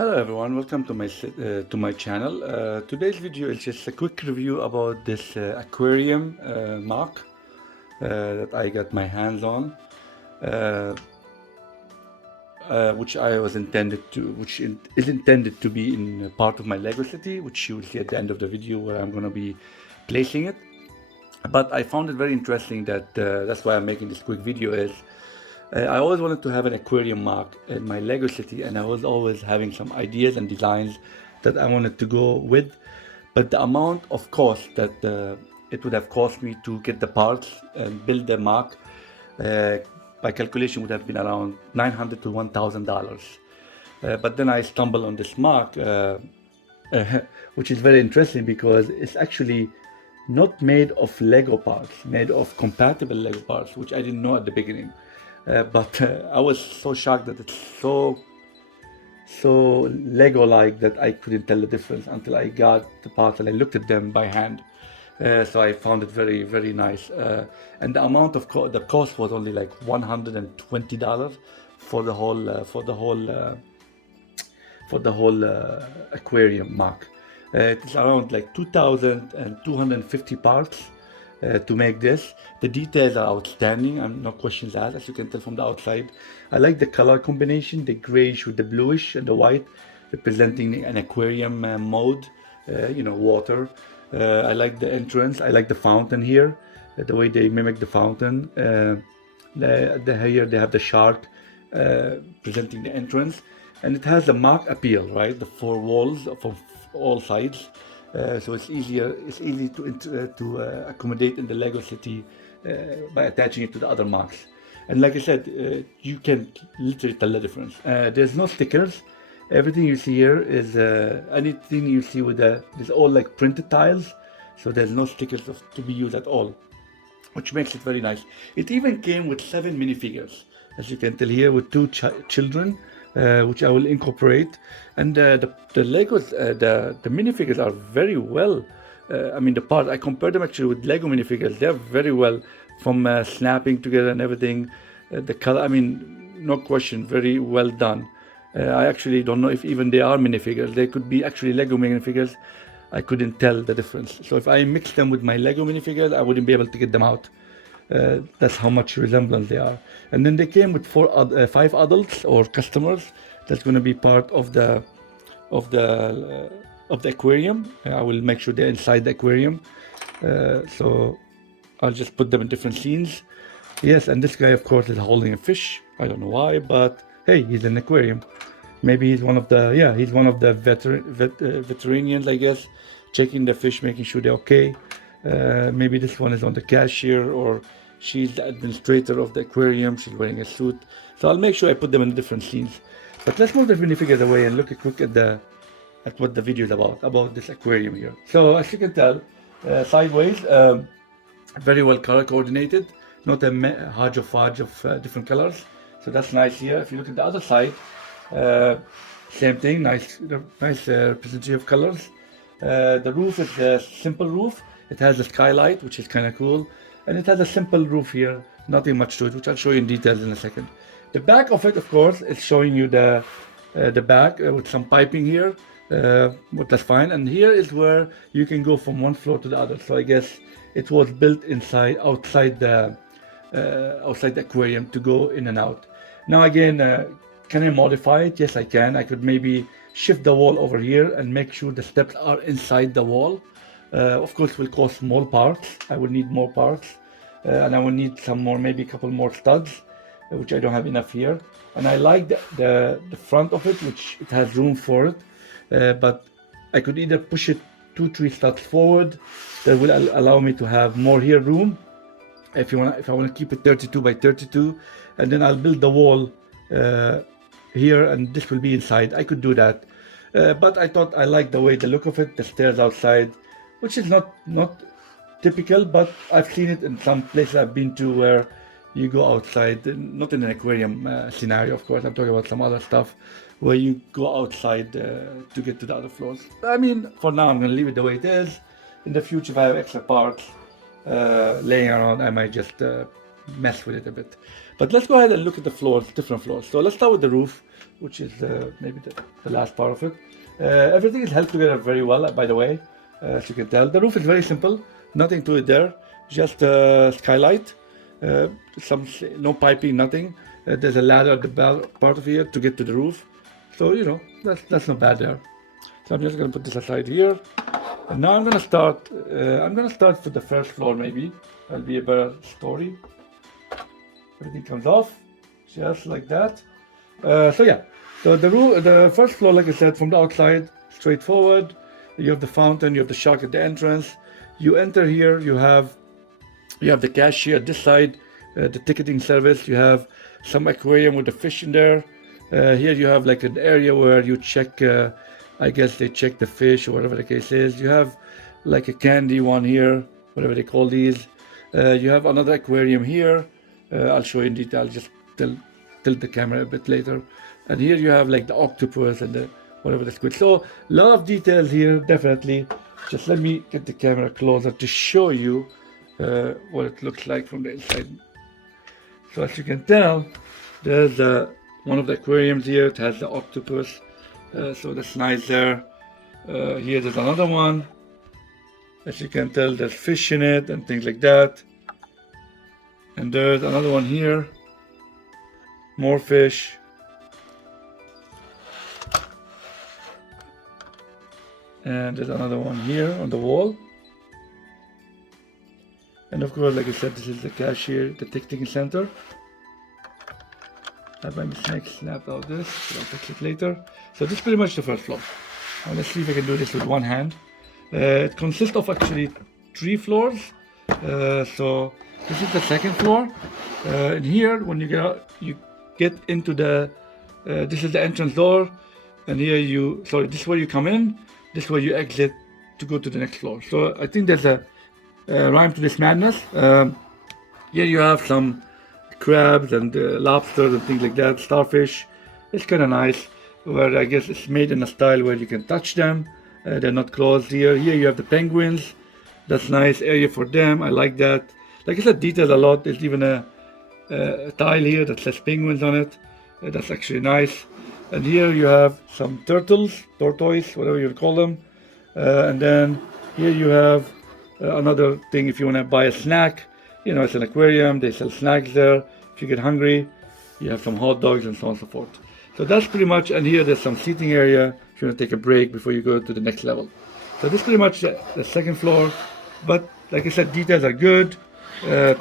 Hello everyone, welcome to my channel. Today's video is just a quick review about this aquarium MOC that I got my hands on, uh, which is intended to be in part of my Lego city, which you will see at the end of the video where I'm going to be placing it. But I found it very interesting that's why I'm making this quick video is I always wanted to have an aquarium mark in my Lego city, and I was always having some ideas and designs that I wanted to go with. But the amount of cost that it would have cost me to get the parts and build the mark, uh, by calculation, would have been around $900 to $1,000. But then I stumbled on this mark, which is very interesting because it's actually not made of Lego parts, made of compatible Lego parts, which I didn't know at the beginning. But I was so shocked that it's so Lego-like that I couldn't tell the difference until I got the parts and I looked at them by hand. So I found it very, very nice. And the amount of the cost was only like $120 for the whole aquarium mark. It's around like 2,250 parts to make this. The details are outstanding and no questions asked, as you can tell from the outside. I like the color combination, the grayish with the bluish and the white, representing an aquarium mode, water. I like the entrance. I like the fountain here, the way they mimic the fountain. Here they have the shark presenting the entrance, and it has the mark appeal, right? The four walls from all sides, so it's easy to accommodate in the Lego city by attaching it to the other marks. And like I said, you can literally tell the difference. There's no stickers. Everything you see here is anything you see with there's all like printed tiles, so there's no stickers to be used at all, which makes it very nice. It even came with 7 minifigures, as you can tell here, with 2 children, which I will incorporate. And the Legos, the minifigures are very well. The part I compared them actually with Lego minifigures. They're very well from snapping together and everything. The color, no question, very well done. I actually don't know if even they are minifigures. They could be actually Lego minifigures. I couldn't tell the difference. So if I mix them with my Lego minifigures, I wouldn't be able to get them out. That's how much resemblance they are. And then they came with 5 adults or customers that's going to be part of the aquarium. I will make sure they're inside the aquarium. So I'll just put them in different scenes. Yes, and this guy, of course, is holding a fish. I don't know why, but hey, he's in an aquarium. Maybe he's one of the veterinarians, I guess, checking the fish, making sure they're okay. Maybe this one is on the cashier, or she's the administrator of the aquarium. She's wearing a suit. So I'll make sure I put them in different scenes. But let's move the minifigures away and look at what the video is about this aquarium here. So as you can tell, sideways, very well color coordinated, not a hodgepodge of different colors. So that's nice here. If you look at the other side, same thing, nice representation of colors. The roof is a simple roof. It has a skylight, which is kind of cool, and it has a simple roof here, nothing much to it, which I'll show you in details in a second. The back of it, of course, is showing you the back with some piping here, but that's fine. And here is where you can go from one floor to the other. So I guess it was built outside the aquarium to go in and out. Now again, can I modify it? Yes, I can. I could maybe shift the wall over here and make sure the steps are inside the wall. Of course, it will cost more parts. I will need more parts, and I will need some more, maybe a couple more studs, which I don't have enough here. And I like the front of it, which it has room for it, but I could either push it 2-3 studs forward. That will allow me to have more here room. If I want to keep it 32 by 32, and then I'll build the wall here, and this will be inside. I could do that, but I thought I like the look of it. The stairs outside, which is not typical, but I've seen it in some places I've been to where you go outside, not in an aquarium scenario, of course. I'm talking about some other stuff where you go outside to get to the other floors. For now, I'm going to leave it the way it is. In the future, if I have extra parts laying around, I might just mess with it a bit. But let's go ahead and look at the floors, different floors. So let's start with the roof, which is maybe the last part of it. Everything is held together very well, by the way, as you can tell. The roof is very simple, nothing to it there, just a skylight, no piping, nothing. There's a ladder at the part of here to get to the roof. So, you know, that's not bad there. So I'm just gonna put this aside here. And now I'm gonna start with the first floor maybe. That'll be a better story. Everything comes off, just like that. So yeah, so the first floor, like I said, from the outside, straightforward. You have the fountain, you have the shark at the entrance. You enter here, you have the cashier at this side, the ticketing service. You have some aquarium with the fish in there. Here you have like an area where you check, I guess they check the fish or whatever the case is. You have like a candy one here, whatever they call these. You have another aquarium here. I'll show you in detail, just tilt the camera a bit later. And here you have like the octopus and the whatever the squid. So a lot of details here, definitely. Just let me get the camera closer to show you what it looks like from the inside. So as you can tell, there's one of the aquariums here. It has the octopus, so that's nice there. Here there's another one. As you can tell, there's fish in it and things like that. And there's another one here. More fish. And there's another one here on the wall. And of course, like I said, this is the cashier, the ticketing center. I by mistake snapped out this, but I'll fix it later. So this is pretty much the first floor. Now let's see if I can do this with one hand. It consists of actually 3 floors. So this is the second floor. And here, when you get into this is the entrance door. And here this is where you come in. This is where you exit to go to the next floor. So I think there's a rhyme to this madness. Here you have some crabs and lobsters and things like that, starfish. It's kind of nice, where I guess it's made in a style where you can touch them. They're not closed here. Here you have the penguins. That's nice area for them. I like that. Like I said, detailed a lot. There's even a tile here that says penguins on it. That's actually nice. And here you have some turtles, tortoise, whatever you call them. And then here you have another thing if you want to buy a snack. You know, it's an aquarium. They sell snacks there. If you get hungry, you have some hot dogs and so on and so forth. So that's pretty much, and here there's some seating area if you want to take a break before you go to the next level. So this is pretty much the second floor. But like I said, details are good.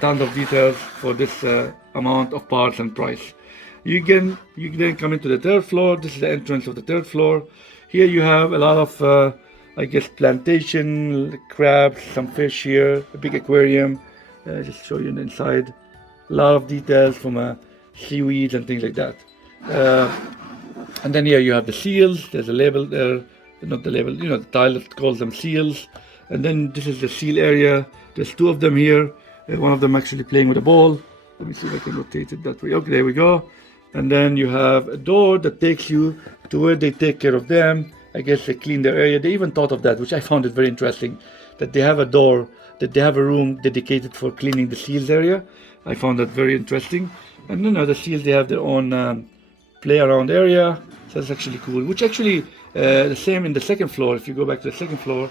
Tons of details for this amount of parts and price. You then come into the third floor. This is the entrance of the third floor. Here you have a lot of, I guess, plantation, crabs, some fish here, a big aquarium. Just show you the inside. A lot of details from seaweeds and things like that. And then here you have the seals. There's a label there, not the label, you know, the tile that calls them seals. And then this is the seal area. There's 2 of them here. One of them actually playing with a ball. Let me see if I can rotate it that way. Okay, there we go. And then you have a door that takes you to where they take care of them. I guess they clean their area. They even thought of that, which I found it very interesting, that they have a door, that they have a room dedicated for cleaning the seals area. I found that very interesting. And then the seals, they have their own play around area. So that's actually cool. Which actually, the same in the second floor. If you go back to the second floor,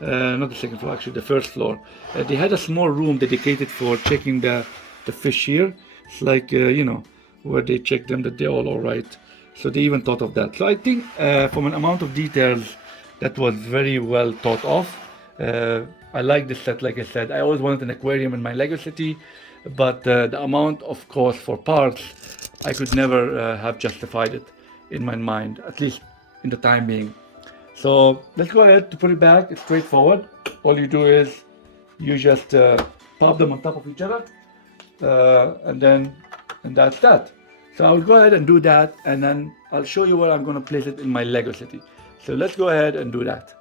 not the second floor, actually the first floor. They had a small room dedicated for checking the fish here. It's like, you know, where they check them that they're all right. So they even thought of that. So I think from an amount of details, that was very well thought of. I like this set, like I said. I always wanted an aquarium in my Lego city, but the amount of cost for parts, I could never have justified it in my mind, at least in the time being. So let's go ahead to put it back. It's straightforward. All you do is you just pop them on top of each other, and that's that. So I'll go ahead and do that, and then I'll show you where I'm going to place it in my Lego city. So let's go ahead and do that.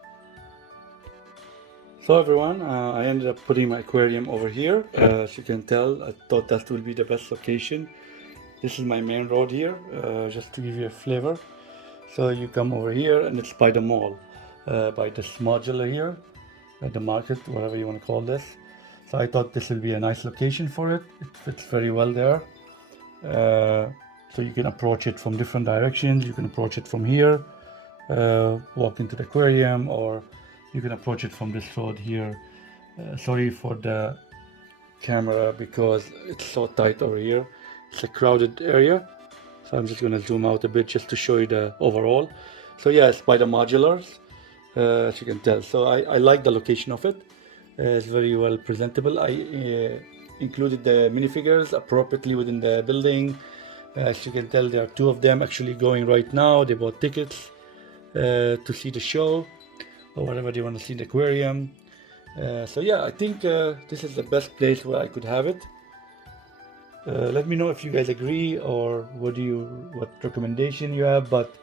So everyone, I ended up putting my aquarium over here. As you can tell, I thought that will be the best location. This is my main road here, just to give you a flavor. So you come over here, and it's by the mall, by this modular here, at the market, whatever you want to call this. So I thought this will be a nice location for it. It fits very well there. So you can approach it from different directions. You can approach it from here, walk into the aquarium, or you can approach it from this road here. Sorry for the camera because it's so tight over here. It's a crowded area. So I'm just going to zoom out a bit just to show you the overall. So yeah, it's by the modulars, as you can tell. So I like the location of it. It's very well presentable. I included the minifigures appropriately within the building. As you can tell, there are two of them actually going right now. They bought tickets to see the show or whatever they want to see, the aquarium. So yeah, I think this is the best place where I could have it. Let me know if you guys agree or what recommendation you have, but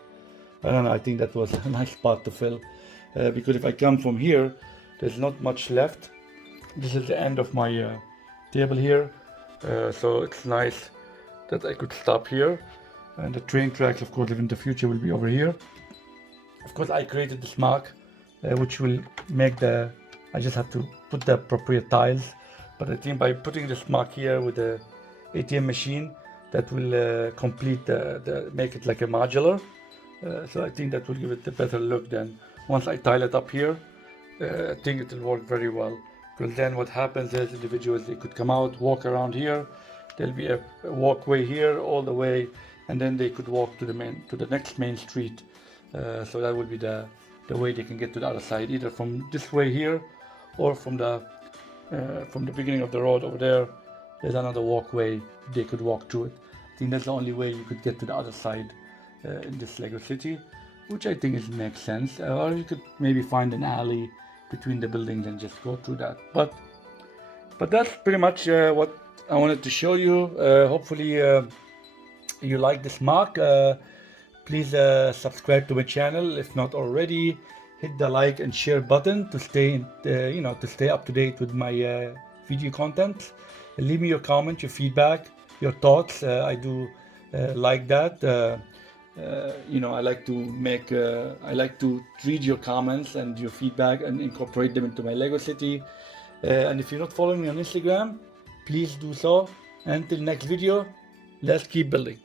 I don't know, I think that was a nice spot to fill because if I come from here, there's not much left. This is the end of my table here, so it's nice that I could stop here, and the train tracks, of course, in the future will be over here. Of course, I created this mark which will make I just have to put the appropriate tiles, but I think by putting this mark here with the ATM machine, that will complete make it like a modular. So I think that will give it a better look than once I tile it up here. I think it will work very well, because then what happens is individuals, they could come out, walk around here. There'll be a walkway here all the way, and then they could walk to the next main street. So that would be the way they can get to the other side, either from this way here or from the beginning of the road over there. There's another walkway they could walk through it. I think that's the only way you could get to the other side in this Lego city, which I think makes sense. Or you could maybe find an alley between the buildings and just go through that. But that's pretty much what I wanted to show you. Hopefully you like this mark. Please subscribe to my channel if not already. Hit the like and share button to stay up to date with my video content. Leave me your comments, your feedback, your thoughts. I do like that. I like to read your comments and your feedback and incorporate them into my Lego City. And if you're not following me on Instagram, please do so. Until next video, let's keep building.